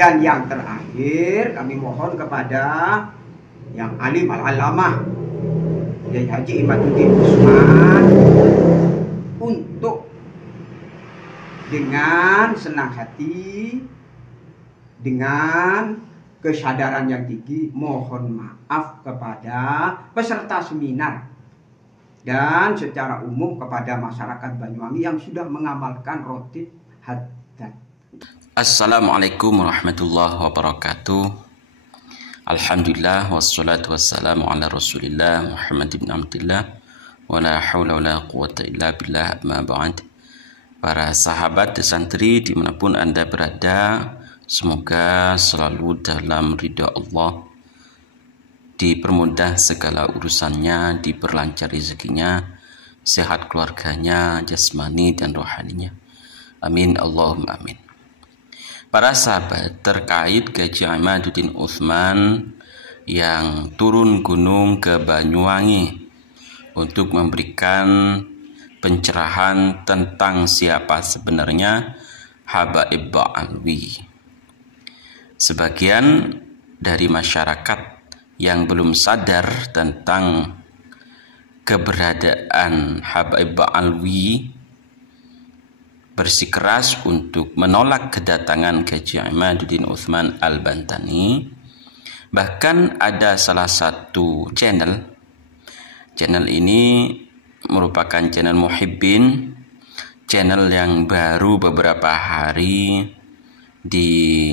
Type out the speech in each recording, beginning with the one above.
Dan yang terakhir kami mohon kepada yang alim al-alamah Kiai Haji Imaduddin Usman untuk dengan senang hati, dengan kesadaran yang tinggi, mohon maaf kepada peserta seminar dan secara umum kepada masyarakat Banyuwangi yang sudah mengamalkan rotib haddad. Assalamualaikum warahmatullahi wabarakatuh. Alhamdulillah wassalatu wassalamu ala Rasulillah Muhammad bin Abdillah wa la haula wa la quwata illa billah, amma ba'd. Para sahabat santri dimanapun Anda berada, semoga selalu dalam ridha Allah, dipermudah segala urusannya, diperlancar rezekinya, sehat keluarganya, jasmani dan rohaninya. Amin Allahumma amin. Para sahabat, terkait Kiai Imaduddin Usman yang turun gunung ke Banyuwangi untuk memberikan pencerahan tentang siapa sebenarnya Habaib Ba'alwi. Sebagian dari masyarakat yang belum sadar tentang keberadaan Habaib Ba'alwi bersikeras untuk menolak kedatangan Kiai Imaduddin Usman Al-Bantani. Bahkan ada salah satu channel ini merupakan channel Muhibbin, channel yang baru beberapa hari dibuat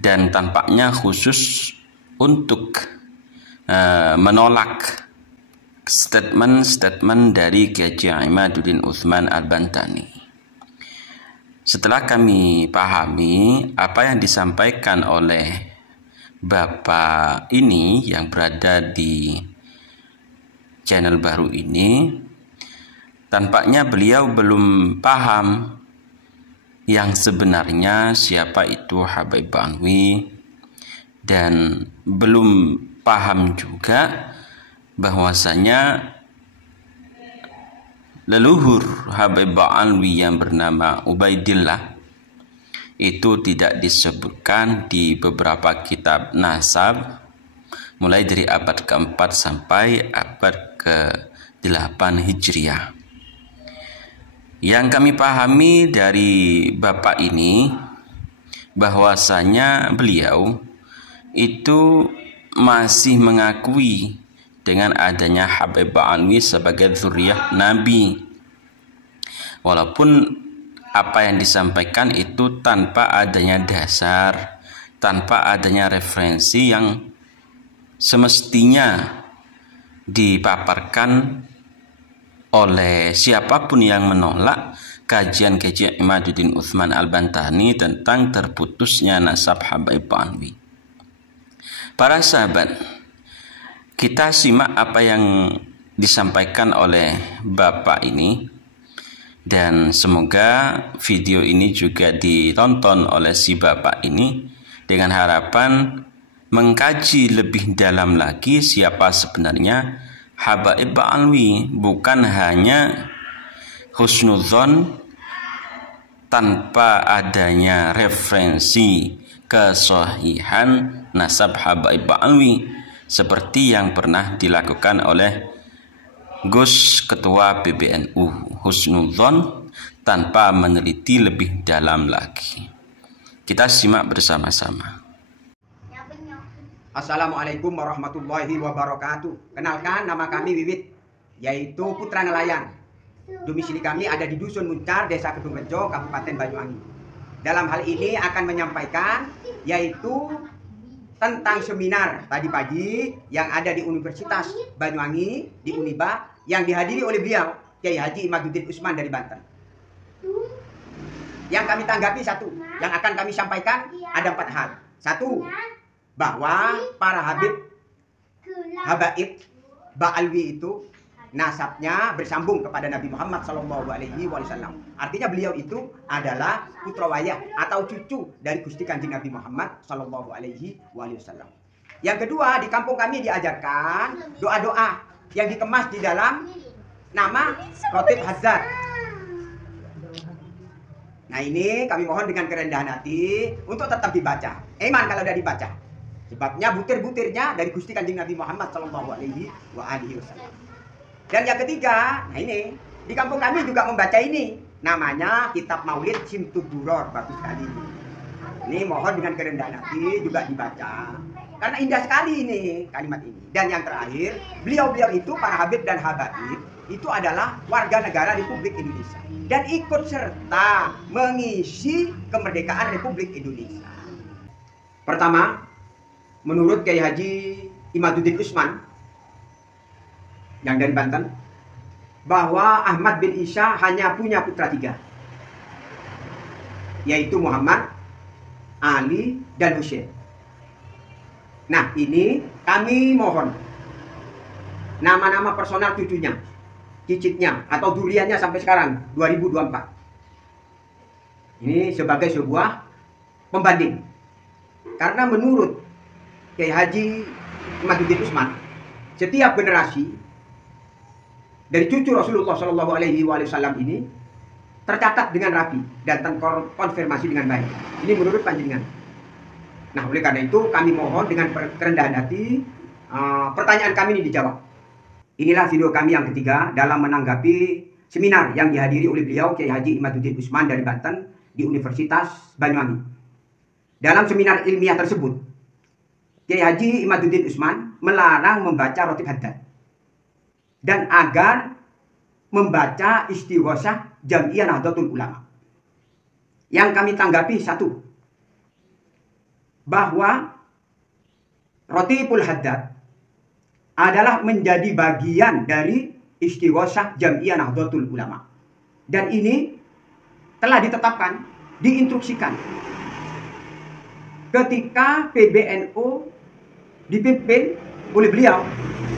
dan tampaknya khusus untuk menolak statement dari Kiai Imaduddin Usman Al-Bantani. Setelah kami pahami apa yang disampaikan oleh Bapak ini yang berada di channel baru ini, tampaknya beliau belum paham yang sebenarnya siapa itu Habaib Ba'alwi, dan belum paham juga bahwasanya leluhur Habaib Ba'alwi yang bernama Ubaidillah itu tidak disebutkan di beberapa kitab nasab mulai dari abad ke-4 sampai abad ke-8 Hijriah. Yang kami pahami dari Bapak ini bahwasanya beliau itu masih mengakui dengan adanya Habaib Ba'alwi sebagai zuriyah Nabi, walaupun apa yang disampaikan itu tanpa adanya dasar, tanpa adanya referensi yang semestinya dipaparkan oleh siapapun yang menolak kajian Kiai Imaduddin Usman Al-Bantani tentang terputusnya nasab Habaib Ba'alwi. Para sahabat, kita simak apa yang disampaikan oleh Bapak ini, dan semoga video ini juga ditonton oleh si Bapak ini dengan harapan mengkaji lebih dalam lagi siapa sebenarnya Habaib Ba'alwi, bukan hanya husnudzon tanpa adanya referensi kesahihan nasab Habaib Ba'alwi seperti yang pernah dilakukan oleh Gus Ketua PBNU, husnudzon tanpa meneliti lebih dalam lagi. Kita simak bersama-sama. Assalamualaikum warahmatullahi wabarakatuh. Kenalkan, nama kami Wiwit, yaitu Putra Nelayan. Domisili kami ada di Dusun Muncar, Desa Kedungrejo, Kabupaten Banyuwangi. Dalam hal ini akan menyampaikan yaitu tentang seminar tadi pagi yang ada di Universitas Banyuwangi, di Uniba, yang dihadiri oleh beliau, Kiai Haji Imaduddin Usman dari Banten. Yang kami tanggapi satu, yang akan kami sampaikan ada 4 hal. Satu, bahwa para Habaib Ba'alwi itu nasabnya bersambung kepada Nabi Muhammad SAW. Artinya beliau itu adalah putra wayah atau cucu dari Gusti Kanjeng Nabi Muhammad SAW. Yang kedua, di kampung kami diajarkan doa-doa yang dikemas di dalam nama rotib haddad. Nah ini kami mohon dengan kerendahan hati untuk tetap dibaca. Iman kalau udah dibaca. Sebabnya butir-butirnya dari Gusti Kanjeng Nabi Muhammad Shallallahu Alaihi Wasallam. Dan yang ketiga, nah ini di kampung kami juga membaca ini. Namanya Kitab Maulid Simtud Duror, bagus sekali. Ini mohon dengan kerendahan hati juga dibaca. Karena indah sekali ini kalimat ini. Dan yang terakhir, beliau-beliau itu para habib dan habaib itu adalah warga negara Republik Indonesia dan ikut serta mengisi kemerdekaan Republik Indonesia. Pertama, menurut Kiai Haji Imaduddin Usman yang dari Banten, bahwa Ahmad bin Isa hanya punya putra 3, yaitu Muhammad, Ali, dan Husain. Nah ini kami mohon nama-nama personal cucunya, cicitnya atau duriannya sampai sekarang 2024. Ini sebagai sebuah pembanding. Karena menurut Kiai Haji Imaduddin Usman, setiap generasi dari cucu Rasulullah Shallallahu Alaihi Wasallam ini tercatat dengan rapi dan terkonfirmasi dengan baik. Ini menurut panjenengan. Nah, oleh karena itu kami mohon dengan kerendahan hati pertanyaan kami ini dijawab. Inilah video kami yang ketiga dalam menanggapi seminar yang dihadiri oleh beliau Kiai Haji Imaduddin Usman dari Banten di Universitas Banyuwangi. Dalam seminar ilmiah tersebut, Kiai Haji Imaduddin Usman melarang membaca Rotib Haddad dan agar membaca Istighosah Jam'iyah Nahdlatul Ulama. Yang kami tanggapi satu, bahwa Rotibul Haddad adalah menjadi bagian dari Istighosah Jam'iyah Nahdlatul Ulama. Dan ini telah ditetapkan, diinstruksikan ketika PBNU dipimpin oleh beliau,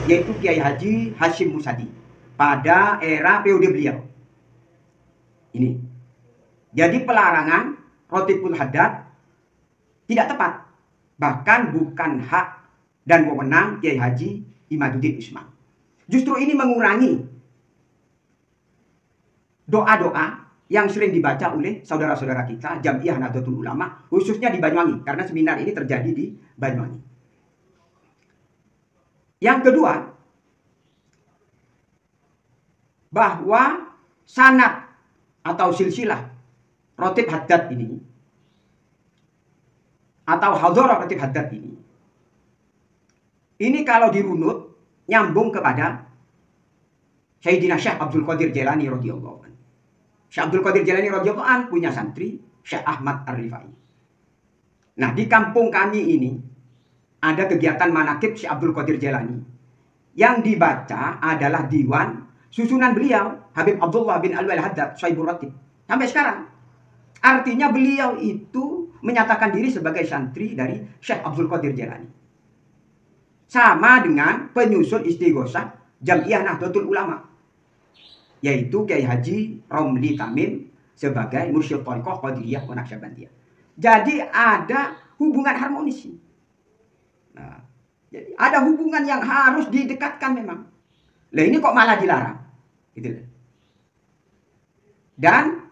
yaitu Kiai Haji Hashim Musadi pada era periode beliau. Ini. Jadi pelarangan Rotibul Haddad tidak tepat. Bahkan bukan hak dan wewenang Kiai Haji Imaduddin Usman. Justru ini mengurangi doa-doa yang sering dibaca oleh saudara-saudara kita Jam'iyah Nahdlatul Ulama, khususnya di Banyuwangi, karena seminar ini terjadi di Banyuwangi. Yang kedua, bahwa sanad atau silsilah Rotib Haddad ini atau Hadharah Rotib Haddad ini kalau dirunut nyambung kepada Sayyidina Syekh Abdul Qadir Jailani radhiyallahu anhu. Syekh Abdul Qadir Jailani radhiyallahu anhu punya santri Syekh Ahmad Ar-Rifai. Nah, di kampung kami ini ada kegiatan manaqib Syekh Abdul Qadir Jailani. Yang dibaca adalah diwan susunan beliau, Habib Abdullah bin Alwi Al-Haddad, Sahibur Ratib. Sampai sekarang. Artinya beliau itu menyatakan diri sebagai santri dari Syekh Abdul Qadir Jailani. Sama dengan penyusun Istighosah Jam'iyah Nahdlatul Ulama, yaitu Kiai Haji Romli Tamim sebagai mursyid thariqah Qadiriyah wa Naqsyabandiyah. Jadi ada hubungan harmonis. Nah, jadi ada hubungan yang harus didekatkan memang. Lah ini kok malah dilarang? Gitu. Dan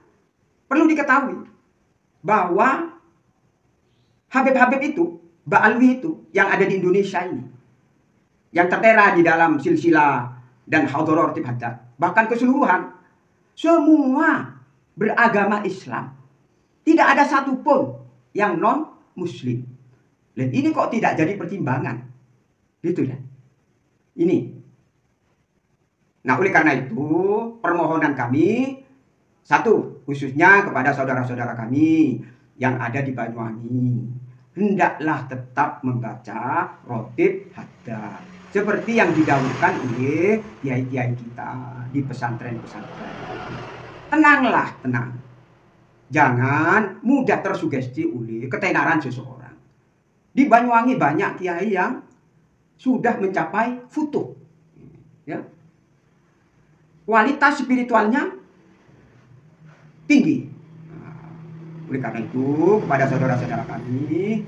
perlu diketahui bahwa Habib-habib itu, Ba'alwi itu yang ada di Indonesia ini, yang tertera di dalam silsilah dan Hadharah Rotib Haddad, bahkan keseluruhan, semua beragama Islam. Tidak ada satupun yang non-muslim. Dan ini kok tidak jadi pertimbangan. Gitu ya. Ini. Nah, oleh karena itu, permohonan kami, satu, khususnya kepada saudara-saudara kami yang ada di Banyuwangi, hendaklah tetap membaca Rotib Haddad seperti yang didahulukan oleh kiai-kiai kita di pesantren-pesantren. Tenanglah, tenang. Jangan mudah tersugesti oleh ketenaran seseorang. Di Banyuwangi banyak kiai yang sudah mencapai futuh. Ya. Kualitas spiritualnya tinggi. Oleh karena itu, kepada saudara-saudara kami,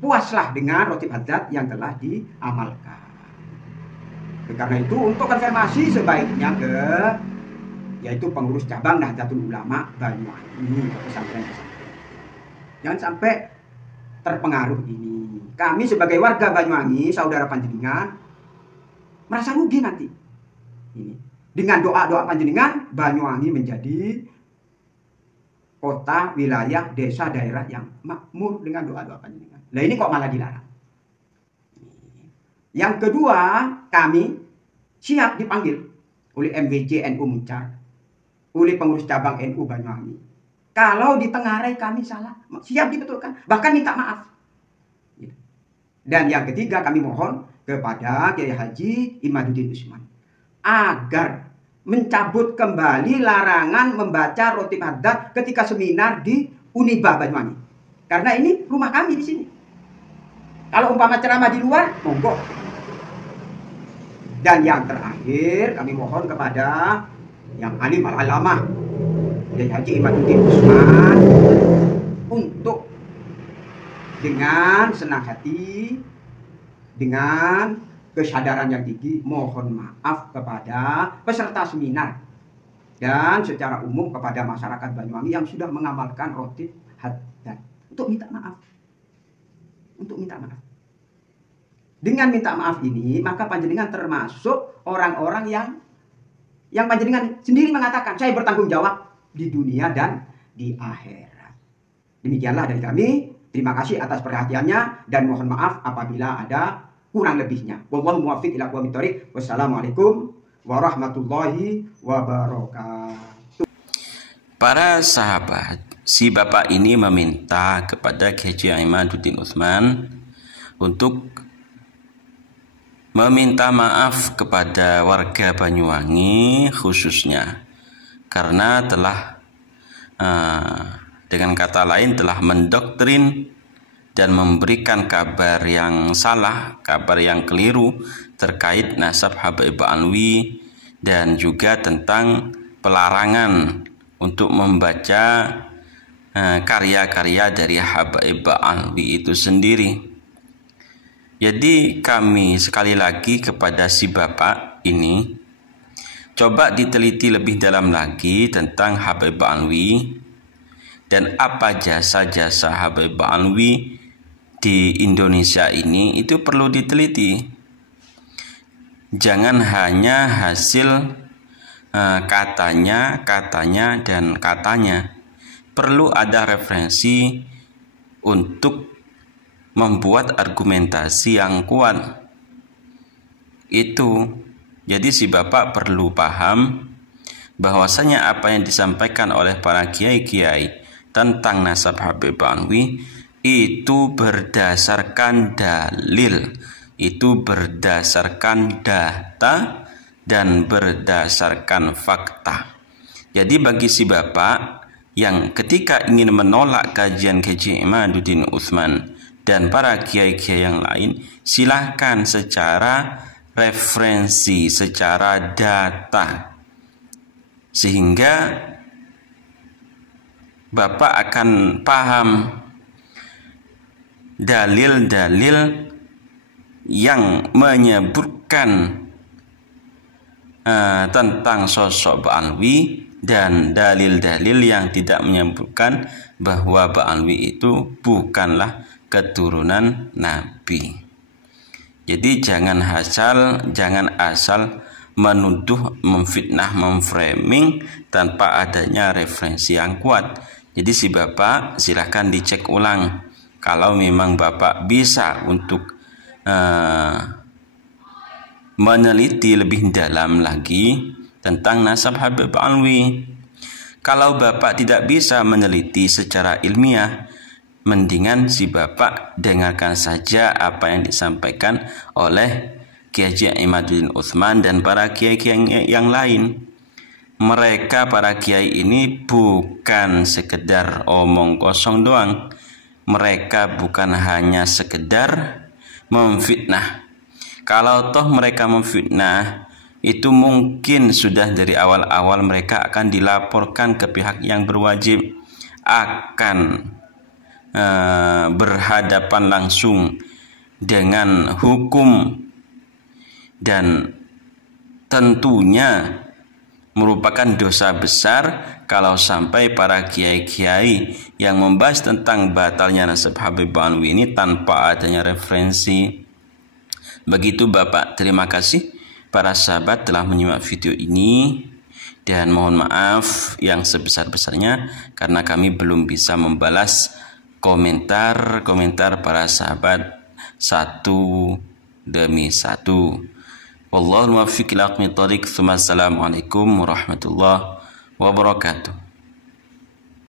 puaslah dengan Rotib Haddad yang telah diamalkan. Oleh karena itu, untuk konfirmasi sebaiknya ke yaitu pengurus cabang Nahdlatul Ulama Banyuwangi pesantren. Jangan sampai terpengaruh ini. Kami sebagai warga Banyuwangi, saudara panjenengan, merasa rugi nanti. Ini. Dengan doa-doa panjenengan, Banyuwangi menjadi kota, wilayah, desa, daerah yang makmur dengan doa-doa panjenengan. Nah ini kok malah dilarang. Yang kedua, kami siap dipanggil oleh MWJ NU Muncar, oleh pengurus cabang NU Banyuwangi. Kalau ditengarai kami salah, siap dibetulkan, bahkan minta maaf. Dan yang ketiga, kami mohon kepada Kiai Haji Imaduddin Usman agar mencabut kembali larangan membaca rotib haddad ketika seminar di Uniba Banyuwangi. Karena ini rumah kami di sini. Kalau umpama ceramah di luar, monggo. Dan yang terakhir, kami mohon kepada yang alim al-alamah Kiai Haji Imaduddin Usman untuk dengan senang hati, dengan kesadaran yang tinggi, mohon maaf kepada peserta seminar dan secara umum kepada masyarakat Banyuwangi yang sudah mengamalkan rotib haddad untuk minta maaf. Untuk minta maaf. Dengan minta maaf ini, maka panjenengan termasuk orang-orang yang panjenengan sendiri mengatakan, saya bertanggung jawab di dunia dan di akhirat. Demikianlah dari kami. Terima kasih atas perhatiannya dan mohon maaf apabila ada kurang lebihnya. Wallahu muwaffiq ila aqwamit thoriq. Wassalamualaikum warahmatullahi wabarakatuh. Para sahabat, si bapak ini meminta kepada Kiai Haji Imaduddin Usman untuk meminta maaf kepada warga Banyuwangi khususnya karena telah dengan kata lain telah mendoktrin dan memberikan kabar yang salah, kabar yang keliru terkait nasab Habib Alwi dan juga tentang pelarangan untuk membaca karya-karya dari Habib Alwi itu sendiri. Jadi kami sekali lagi kepada si bapak ini, coba diteliti lebih dalam lagi tentang Habib Alwi dan apa jasa-jasa Habib Alwi di Indonesia ini, itu perlu diteliti. Jangan hanya hasil katanya, dan katanya. Perlu ada referensi untuk membuat argumentasi yang kuat. Itu. Jadi si bapak perlu paham bahwasanya apa yang disampaikan oleh para kiai-kiai tentang nasab Habib Alwi itu berdasarkan dalil, itu berdasarkan data dan berdasarkan fakta. Jadi bagi si bapak yang ketika ingin menolak kajian Kiai Imaduddin Usman dan para kiai-kiai yang lain, silahkan secara referensi, secara data, sehingga bapak akan paham dalil-dalil yang menyebutkan tentang sosok Ba'alwi dan dalil-dalil yang tidak menyebutkan bahwa Ba'alwi itu bukanlah keturunan Nabi. Jadi jangan asal menuduh, memfitnah, memframing tanpa adanya referensi yang kuat. Jadi si bapak silahkan dicek ulang. Kalau memang bapak bisa untuk meneliti lebih dalam lagi tentang nasab Habib Alwi. Kalau bapak tidak bisa meneliti secara ilmiah, mendingan si bapak dengarkan saja apa yang disampaikan oleh Kiai Haji Imaduddin Usman dan para kiai-kiai yang lain. Mereka para kiai ini bukan sekedar omong kosong doang. Mereka bukan hanya sekedar memfitnah. Kalau toh mereka memfitnah, itu mungkin sudah dari awal-awal mereka akan dilaporkan ke pihak yang berwajib, akan berhadapan langsung dengan hukum, dan tentunya merupakan dosa besar kalau sampai para kiai-kiai yang membahas tentang batalnya nasab Habib Alwi ini tanpa adanya referensi. Begitu Bapak, terima kasih para sahabat telah menyimak video ini, dan mohon maaf yang sebesar-besarnya karena kami belum bisa membalas komentar para sahabat satu demi satu. Wallahul muwaffiq ila aqwamit thoriq. Assalamualaikum warahmatullahi wabarakatuh.